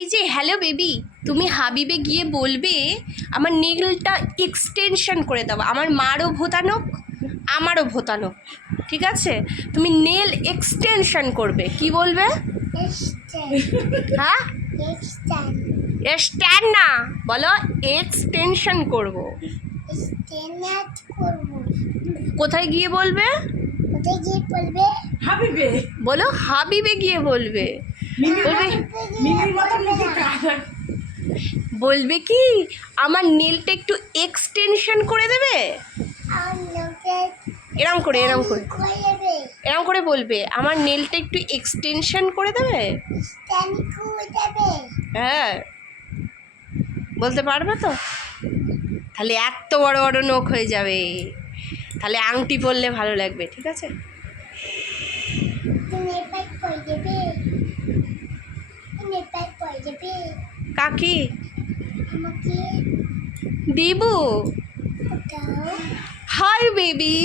এই যে hello baby, তুমি হাবিবে গিয়ে বলবে আমার নেলটা এক্সটেনশন করে দাও। আমার মারও ভোতানো, আমারও ভোতানো, ঠিক আছে? তুমি নেল এক্সটেনশন করবে। কি বলবে? হ্যাঁ, স্ট্যান্ড না, বলো এক্সটেনশন করব। কোথায় গিয়ে বলবে? হাবিবে বলো হাবিবে গিয়ে বলবে। বলবে কি আমার নেলটা একটু এক্সটেনশন করে দেবে। এরম করে এরম করে বলবে আমার নেলটা একটু এক্সটেনশন করে দেবে। হ্যাঁ, বলতে পারবে তো? তাহলে এত বড় বড় নখ হয়ে যাবে, তাহলে আংটি পরলে ভালো লাগবে, ঠিক আছে? কাকি দেবো। Hi baby.